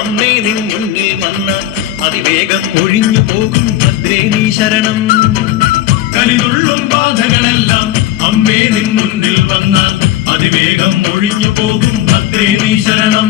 അമ്മേ നിൻ മുന്നിൽ വന്നാൽ അതിവേഗം ഒഴിഞ്ഞു പോകും ഭദ്രേ നീ ശരണം. കലിതുള്ളും ബാധകളെല്ലാം അമ്മേ നിൻ മുന്നിൽ വന്നാൽ അതിവേഗം ഒഴിഞ്ഞു പോകും ഭദ്രേ നീ ശരണം.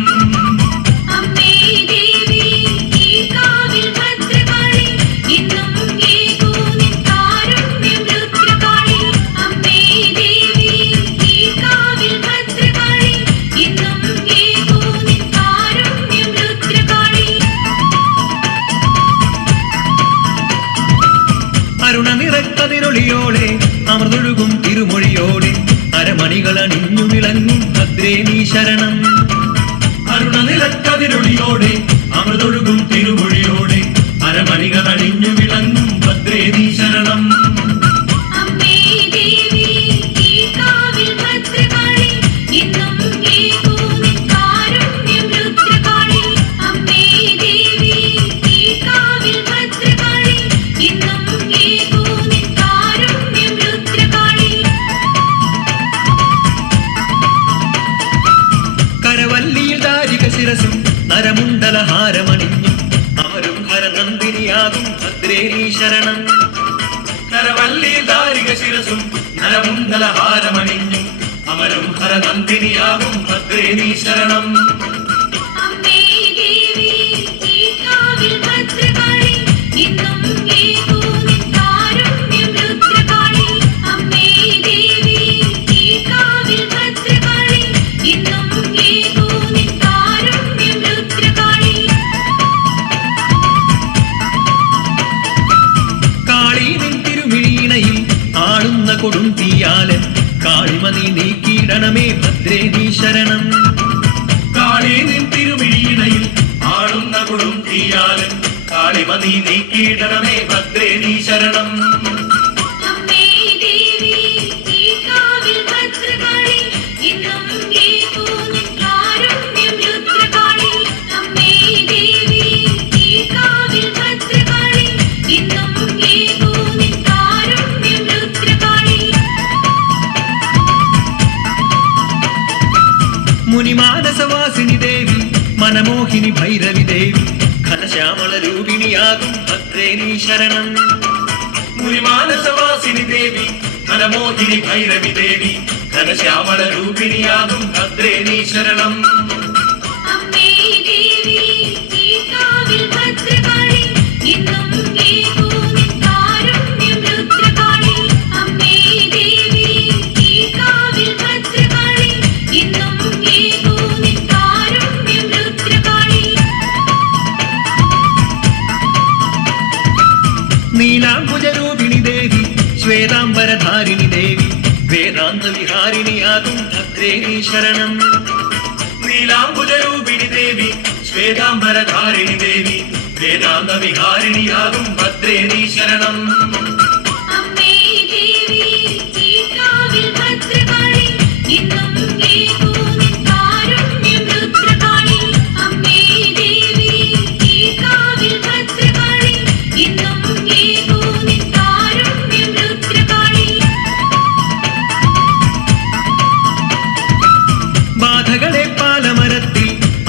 അരുണനിറക്കതിരൊളിയോടെ അമൃതൊഴുകും തിരുമൊഴിയോടെ അരമണികൾ അണിഞ്ഞു വിളങ്ങും ഭദ്രേ നീ ശരണം. അരുണനിറക്കതിരൊളിയോടെ അമൃതൊഴുകും തിരുമൊഴിയോടെ അരമണികൾ അണിഞ്ഞു വിളങ്ങും ഭദ്രേ നീ ശരണം. ശിരസും നരമുണ്ടലഹാരമണിഞ്ഞും അമരും ഹരനന്ദിനിയാകും ഭദ്രേ നീ ശരണം. കരവല്ലിയിൽ ദാരിക ശിരസും നരമുണ്ടലഹാരമണിഞ്ഞും അമരും ഹരനന്ദിനിയാകും ഭദ്രേ നീ ശരണം. കൊടും തീയാലൻ കാളിമതി നീക്കിയിടണമേ ഭദ്രേ നീ ശരണം. കാളി നിൻ തിരുമിഴിയിണയിൽ ആളുന്ന കൊടും തീയാലൻ കാളിമതി നീക്കിയിടണമേ ഭദ്രേ നീ ശരണം. മുനിമാനസവാസിനി ദേവി മനമോഹിനി ഭൈരവി ദേവി ഘനശ്യാമള രൂപിണിയാകും ഭദ്രേ നീ ശരണം. മുനിമാനസവാസിനി ദേവി മനമോഹിനി ഭൈരവി ദേവി ഘനശ്യാമള രൂപിണിയാകും ഭദ്രേ നീ ശരണം. നീലാംബുജരൂപിണി ദേവി ശ്വേതാംബരധാരിണി ദേവി വേദാന്ത വിഹാരിണിയാകും ഭദ്രേ നീ ശരണം. നീലാംബുജരൂപിണി ദേവി ശ്വേതാംബരധാരിണി ദേവി വേദാന്ത വിഹാരിണിയാകും ഭദ്രേ നീ ശരണം. ബാധകളെ പാലമരത്തിൽ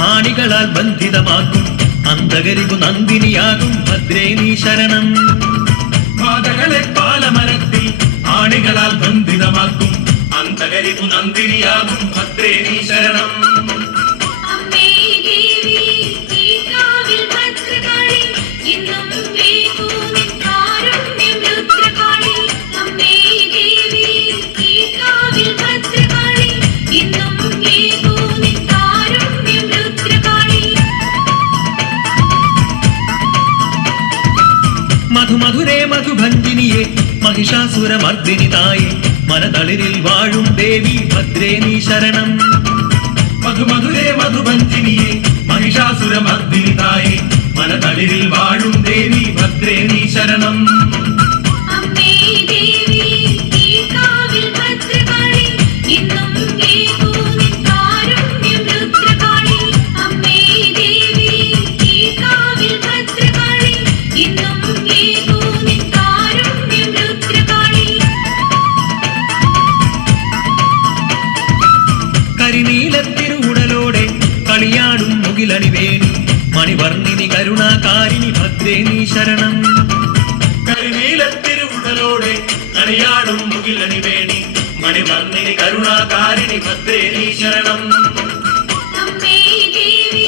ആണികളാൽ ബന്ധിതമാക്കും അന്തകരിവു നന്ദിനിയാകും ഭദ്രേ നീ ശരണം. ബാധകളെ പാലമരത്തിൽ ആണികളാൽ ബന്ധിതമാക്കും അന്തകരിവു നന്ദിനിയാകും ഭദ്രേ നീ ശരണം. മധുമധുരേ മധുഭഞ്ജിനിയെ മഹിഷാസുരമർദ്ദിനി തായെ മനതളിരിൽ വാഴും ദേവി ഭദ്രേ നീ ശരണം. മധുമധുരേ മധുഭഞ്ജിനിയെ മഹിഷാസുരമർദ്ദിനി തായെ മനതളിരിൽ വാഴും ദേവി ഭദ്രേ നീ ശരണം. കരുണാകാരിണി ഭദ്രേ നീ ശരണം. കരിനീലത്തിരുവുടലോടെ കണിയാടും മുകിലണി വേണി മണിമർന്നിനി കരുണാകാരിണി ഭദ്രേ നീ ശരണം. അമ്മേ ദേവി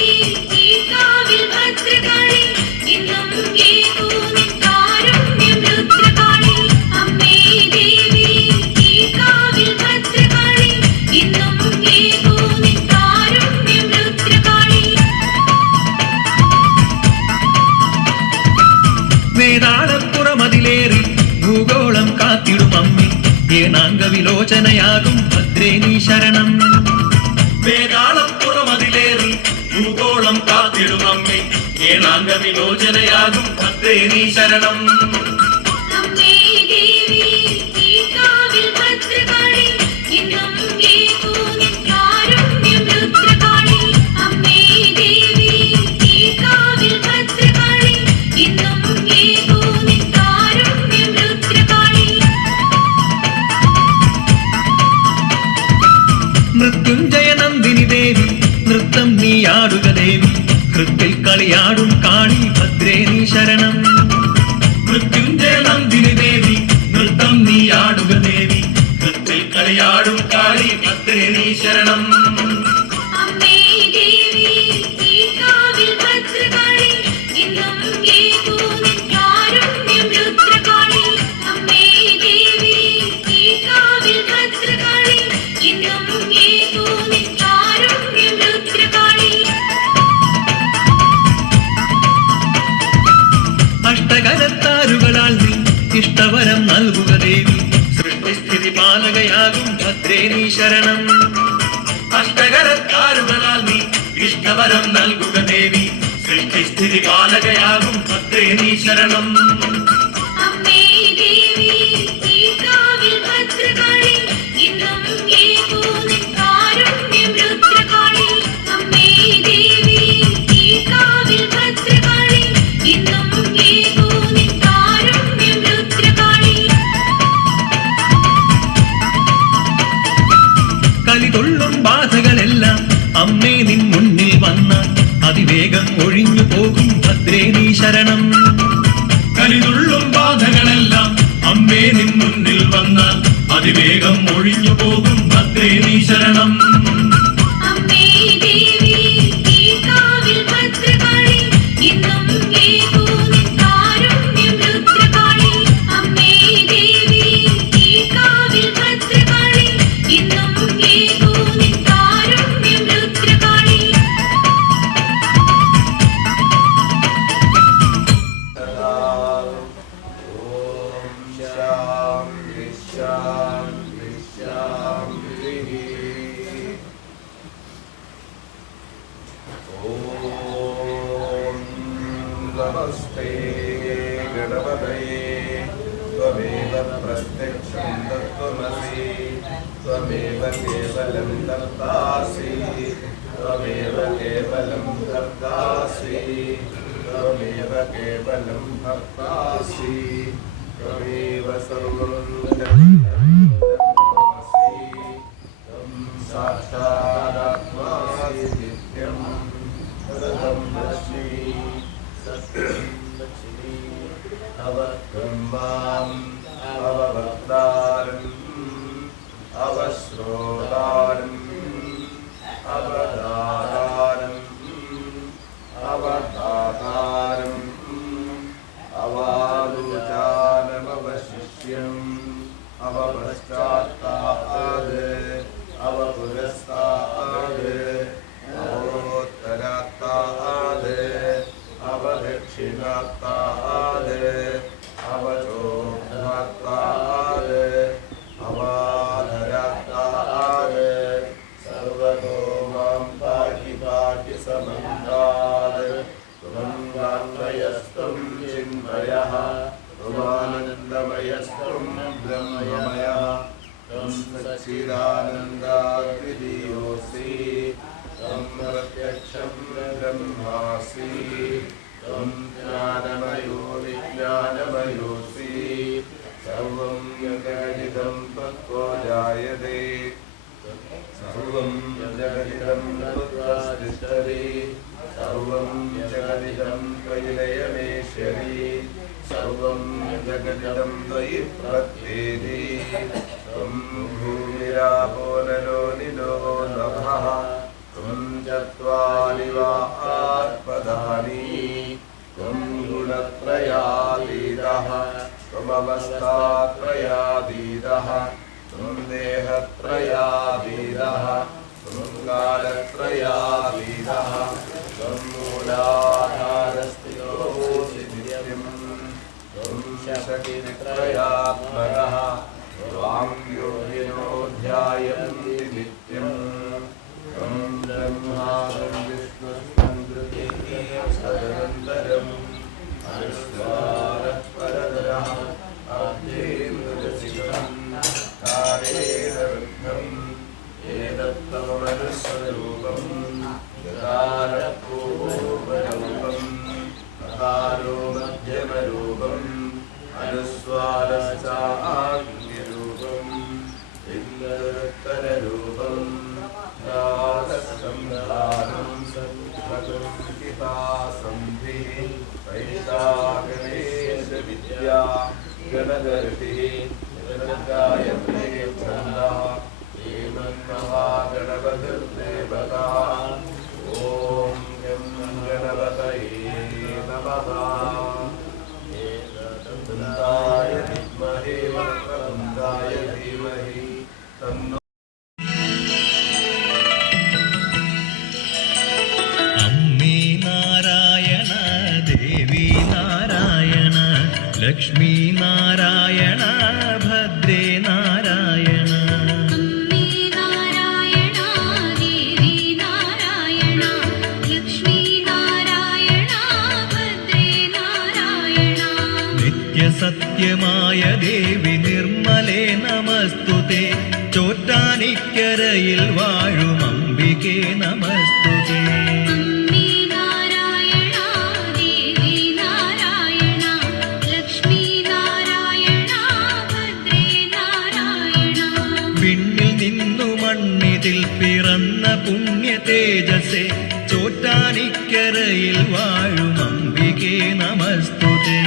ഈ കാവിൽ ഭദ്രകാളി ഇന്നും ഏകൂ നിൻ കാരുണ്യം രുദ്രകാളി. അമ്മേ ദേവി ഈ കാവിൽ ഭദ്രകാളി ഇന്നും ഏകൂ നിൻ കാരുണ്യം രുദ്രകാളി. വേതാളപ്പുറമതിലേറി ഭൂഗോളം കാത്തിടും അമ്മേ ഏണാംഗവിലോചനയാകും ഭദ്രേ നീ ശരണം. വേതാളപ്പുറമതിലേറി ഭൂഗോളം കാത്തിടും അമ്മേ ഏണാംഗവിലോചനയാകും ഭദ്രേ നീ ശരണം. അമ്മേ ദേവി ഈ കാവിൽ ഭദ്രകാളി ഇന്നും ഏകൂ നിൻ കാരുണ്യം രുദ്രകാളി. അമ്മേ ദേവി ഈ കാവിൽ ഭദ്രകാളി ഇന്നും ഏകൂ നിൻ കാരുണ്യം രുദ്രകാളി. മൃത്യുഞ്ജയ നന്ദിനി ദേവി നൃത്തം നീയാടുക ദേവി കൃത്തിൽ കളിയാടും കാളി ഭദ്രേ നീ ശരണം. മൃത്യുഞ്ജയ നന്ദിനി ദേവി നൃത്തം നീയാടുക ദേവി കൃത്തിൽ കളിയാടും കാളി ഭദ്രേ നീ ശരണം. അമ്മേ ദേവി ഈ കാവിൽ ഭദ്രകാളി ഇന്നും ഏകൂ നിൻ കാരുണ്യം രുദ്രകാളി. അമ്മേ ദേവി ഈ കാവിൽ ഭദ്രകാളി ഇന്നും ഏകൂ നിൻ കാരുണ്യം രുദ്രകാളി. അഷ്ടകരത്താരുകളാൽ നീ ഇഷ്ടവരം നൽകുക ദേവി സൃഷ്ടിസ്ഥിതി പാലകയാകും ഭദ്രേ നീ ശരണം. അഷ്ടകരക്കാരുകളാൽ നീ ഇഷ്ടവരം നൽകുക ദേവി സൃഷ്ടിസ്ഥിതി പാലകയാകും ഭദ്രേ നീ ശരണം. അമ്മേ ദേവി ഈ കാവിൽ ഭദ്രകാളി ഇന്നും ഏകൂ നിൻ കാരുണ്യം രുദ്രകാളി. അമ്മേ ദേവി ഈ കാവിൽ ഭദ്രകാളി ഇന്നും ഏകൂ നിൻ കാരുണ്യം രുദ്രകാളി. കലിതൊള്ളും ബാധകളെല്ലാം അമ്മേ നിൻ മുന്നിൽ വന്നാൽ അതിവേഗം ഒഴിഞ്ഞു പോകും ഭദ്രേ നീ ശരണം. കലിതുള്ളും ബാധകളെല്ലാം അമ്മേ നിൻ മുന്നിൽ വന്നാൽ അതിവേഗം ഒഴിഞ്ഞു പോകും ഭദ്രേ നീ ശരണം. അമ്മേ ദേവി ഈ കാവിൽ ഭദ്രകാളി ഇന്നും ഏകൂ നിൻ കാരുണ്യം രുദ്രകാളി. അമ്മേ ദേവി ഈ കാവിൽ ഭദ്രകാളി ഇന്നും ഏകൂ നിൻ കാരുണ്യം രുദ്രകാളി. नमस्ते गणपतये त्वमेव प्रत्यक्षं तत्त्वमसि त्वमेव केवलं कर्तासि त्वमेव केवलं कर्तासि त्वमेव केवलं भक्तासि त्वमेव सर्वं जगन्नाथासि त्वं साक्षादात्मासि नित्यं सततं लक्ष्मी लक्ष्मी अवत्वं अववक्तारम् अवश्रोतारम् अवदातारम् अवदातारम् अवालुचानमवशिष्यम् अवपश्चात्ताद् अवपुरस्ताद् अवोत्तरात्ताद् अवदक्षिणात्ताद् अवचोत्तरात्ताद् अवाधरात्ताद् सर्वतो मां पाहि पाहि समन्ताद् त्वं वाङ्मयस्त्वं चिन्मयः त्वमानन्दमयस्त्वं ब्रह्ममयः त्वं सच्चिदानन्दाद्वितीयोऽसि त्वं प्रत्यक्षं ब्रह्मासि त्वं ज्ञानमयो विज्ञानमयोऽसि सर्वं जगदिदं त्वत्तो जायते सर्वं जगदिदं त्वत्तस्तिष्ठति सर्वं जगदिदं त्वयि जगदिदं त्वयि प्रत्येति त्वं भूमिरापो नलो निलो नभः त्वं चत्वारि वाक्पदानि त्वं गुणत्रयातीतः त्वमवस्थात्रयातीतः त्वं देहत्रयातीतः त्वं कालत्रयातीतः त्वं मूलाधारस्थितोऽसि नित्यं त्वं शक्तित्रयात्मकः त्वां योगिनो ध्यायन्ति नित्यं त्वं ब्रह्मा विष्णुस्तं सदनन्तरम् अनुस्वारः परतरः अब्धेन्द्रशिखरम् कारेण वृद्धम् एतत्त्वमनुस्वरूपम् यकारपूर्वरूपम् अकारो मध्यमरूपम् अनुस्वारश्चाङ्गिरूपम् लिङ्गोत्तररूपम् नादसंधानं सन्धिः वैशागणेशविद्या गणदर्शिः गायत्रे छन्दः श्रीमन्महागणपतिर्देवता ॐ गं गणपतये नमः वक्रतुण्डाय विद्महे वक्रतुण्डाय धीमहि तन्नो अम्मे नारायण देवी नारायण लक्ष्मी नारायण भद्रे नारायण अम्मे नारायण देवी नारायण लक्ष्मी नारायण भद्रे नारायण नित्यसत्यमाय देवि निर्मले नमस्तुते ചോറ്റാനിക്കരയിൽ വാഴും അംബികേ നമസ്തുതേ अम्मे नारायण देवी नारायण लक्ष्मी नारायण भद्रे नारायण വിണ്ണിൽ നിന്നു മണ്ണിതിൽ പിറന്ന പുണ്യ തേജസ്സേ ചോറ്റാനിക്കരയിൽ വാഴും അംബികേ നമസ്തുതേ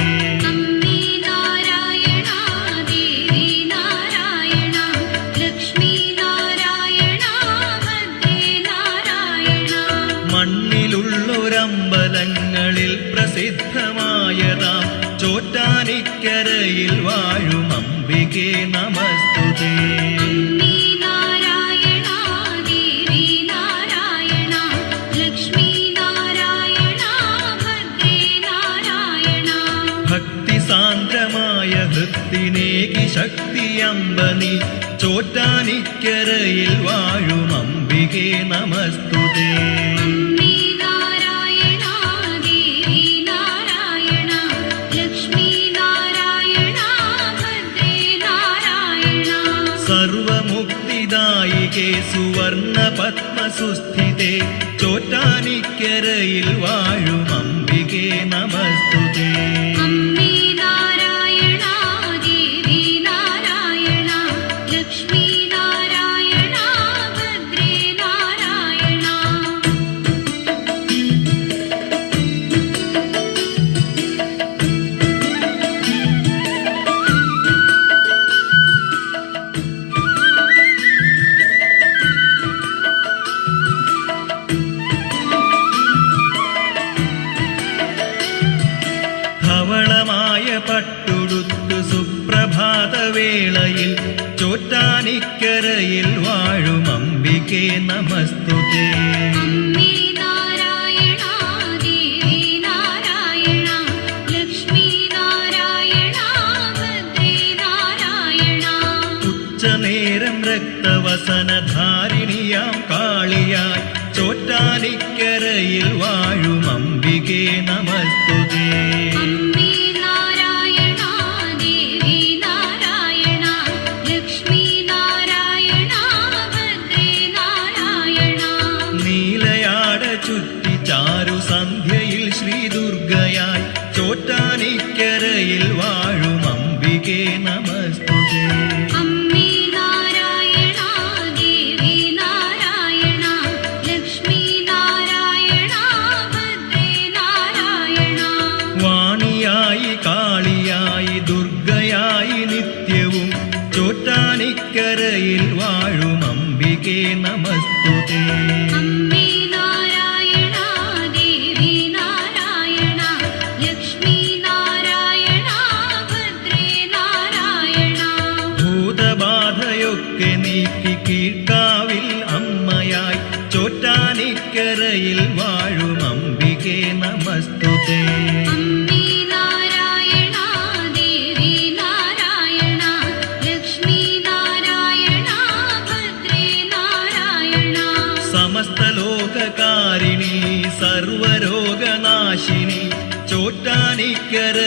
अम्मे नारायण देवी नारायण लक्ष्मी नारायण भद्रे नारायण മണ്ണിലുള്ളൊരമ്പലങ്ങളിൽ പ്രസിദ്ധമായതാം ചോറ്റാനിക്കരയിൽ വാഴും അംബികേ നമസ്തുതേ अम्मे नारायण देवी नारायण लक्ष्मी नारायण भद्रे नारायण ഭക്തിസാന്ദ്രമായ ഹൃത്തിനേകി ശക്തിയമ്പനി ചോറ്റാനിക്കരയിൽ വാഴും അംബികേ നമസ്തുതേ अम्मे नारायण देवी नारायण लक्ष्मी नारायण भद्रे नारायण സർവമുക്തിദായികേ സുവർണ പത്മസുസ്ഥിതേ ചോറ്റാനിക്കരയിൽ വാഴും അംബികേ നമസ്തുതേ अम्मे नारायण देवी नारायण लक्ष्मी नारायण भद्रे नारायण ധവളമായ പട്ടുടുത്തു സുപ്രഭാതവേളയിൽ ചോറ്റാനിക്കരയിൽ വാഴും അംബികേ നമസ്തുതേ अम्मे नारायण देवी नारायण लक्ष्मी नारायण भद्रे नारायण ഉച്ചനേരം രക്തവസനധാരിണിയാം കാളിയായി ചോറ്റാനിക്കരയിൽ വാഴും അംബികേ നമസ്തുതേ अम्मे नारायण देवी नारायण लक्ष्मी नारायण भद्रे नारायण നീലയാട ചുറ്റി ചാരു സന്ധ്യയിൽ ശ്രീദുർഗയായി ചോറ്റാനിക്കരയിൽ വാഴും അംബികേ നമസ്തുതേ अम्मे नारायण देवी नारायण लक्ष्मी नारायण भद्रे नारायण വാണിയായി കാളിയായി ദുർഗ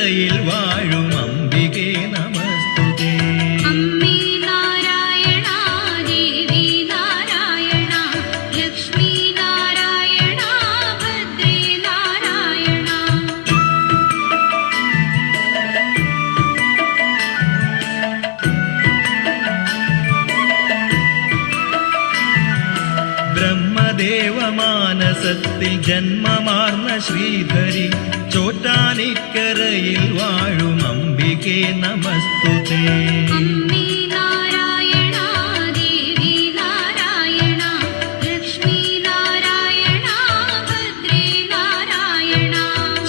നെല്ലിക്കരയിൽ വാഴും അംബികേ നമസ്തുതേ. അമ്മേ നാരായണ ദേവി നാരായണ ലക്ഷ്മി നാരായണ ഭദ്രേ നാരായണ. ബ്രഹ്മദേവമാനസത്തിൽ ജന്മമാർന്ന ശ്രീധരി ചോറ്റാനിക്കരയിൽ വാഴും അംബികേ നമസ്തുതേ. അമ്മേ നാരായണ ദേവി നാരായണ ലക്ഷ്മി നാരായണ ഭദ്രേ നാരായണ.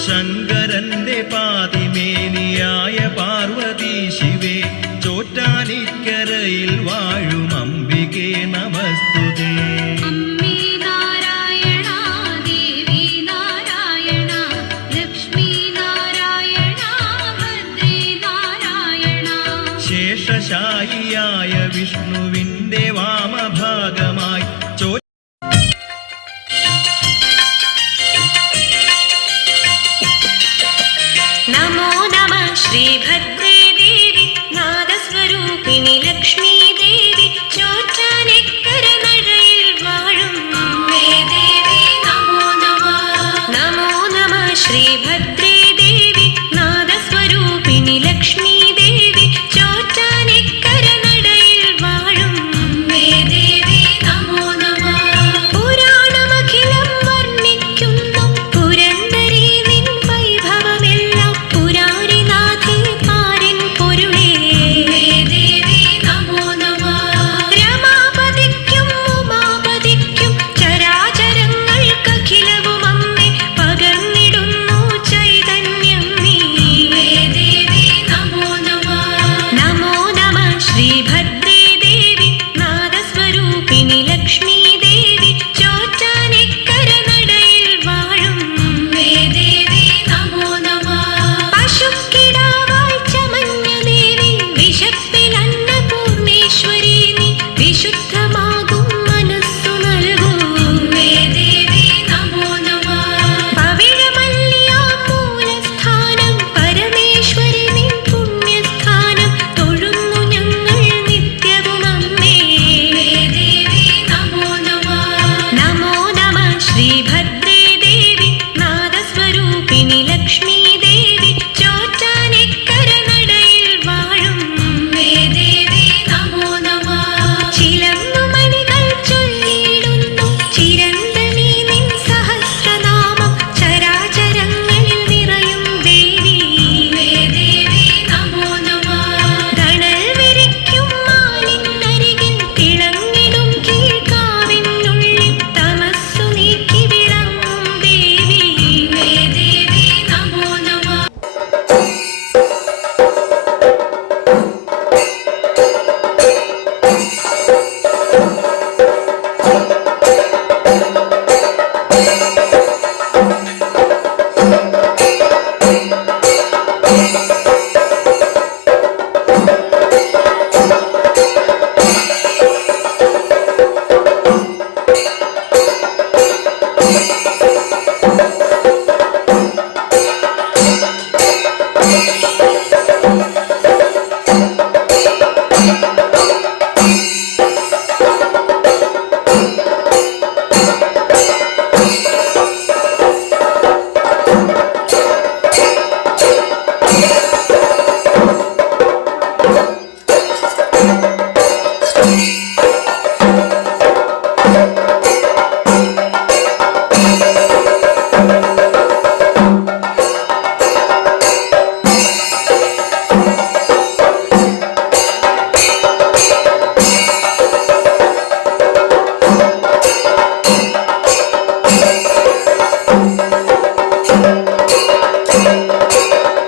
ശങ്കരന്റെ പാതിമേനിയായ പാർവതി ശിവേ ചോറ്റാനിക്കരയിൽ വാഴും അംബികേ നമസ്തുതേ. അമ്മേ നാരായണ ദേവി നാരായണ ലക്ഷ്മി നാരായണ ഭദ്രേ നാരായണ. ശേഷശായിയായ വിഷ്ണുവിന്റെ വാമഭാഗമായി നമോ നമഃ ശ്രീഭദ്രേ ദേവി നാദസ്വരൂപിണി ലക്ഷ്മീ ദേവി ചോറ്റാനിക്കര നടയിൽ വാഴും അമ്മേ ദേവി നമോ നമഃ. നമോ നമഃ ശ്രീഭദ്രേ ദേവി നാദസ്വരൂപിണി ലക്ഷ്മീ ദേവി ചോറ്റാനിക്കര നടയിൽ വാഴും അമ്മേ ദേവി നമോ നമഃ. പുരാണമഖിലം വർണ്ണിക്കുന്നു പുരന്ദരീ നിൻ വൈഭവമെല്ലാം പുരാരിനാഥേ പാരിൻ പൊരുളേ അമ്മേ ദേവി നമോ നമഃ. രമാപതിക്കും ഉമാപതിക്കും ചരാചരങ്ങൾക്കഖിലവും അമ്മേ പകർന്നിടുന്നു ചൈതന്യം നീ അമ്മേ ദേവി നമോ നമഃ. നമോ നമഃ ശ്രീഭദ്രേ ദേവി നാദസ്വരൂപിണി ലക്ഷ്മീ ദേവി ചോറ്റാനിക്കര നടയിൽ വാഴും അമ്മേ ദേവി നമോ നമഃ. പശുക്കിടാവായി ചമഞ്ഞ ദേവി വിശപ്പിൽ അന്നപൂർണേശ്വരി നീ വിശുദ്ധമാകും മനസ്സു നൽകൂ അമ്മേ ദേവി നമോ നമഃ. പവിഴമല്ലിയാം മൂലസ്ഥാനം പരമേശ്വരി നിൻ പുണ്യസ്ഥാനം തൊഴുന്നു ഞങ്ങൾ നിത്യവും അമ്മേ ദേവി നമോ നമഃ. നമോ നമഃ ശ്രീഭദ്രേ ദേവി നാദസ്വരൂപിണി ലക്ഷ്മീ ദേവി ചോറ്റാനിക്കര നടയിൽ വാഴും അമ്മേ ദേവി നമോ നമഃ. ചിലമ്പുമണികൾ ചൊല്ലിയിടുന്നു ചിരന്തനീ നിൻ സഹസ്രനാമം ചരാചരങ്ങളിൽ നിറയും ദേവി അമ്മേ ദേവി നമോ നമഃ. തണൽ വിരിക്കും മാലിന്നരികിൽ തിളങ്ങിടും കീഴ്ക്കാവിനുള്ളിൽ തമസ്സു നീക്കി വിളങ്ങും ദേവി അമ്മേ ദേവി നമോ നമഃ.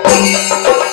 Thank you.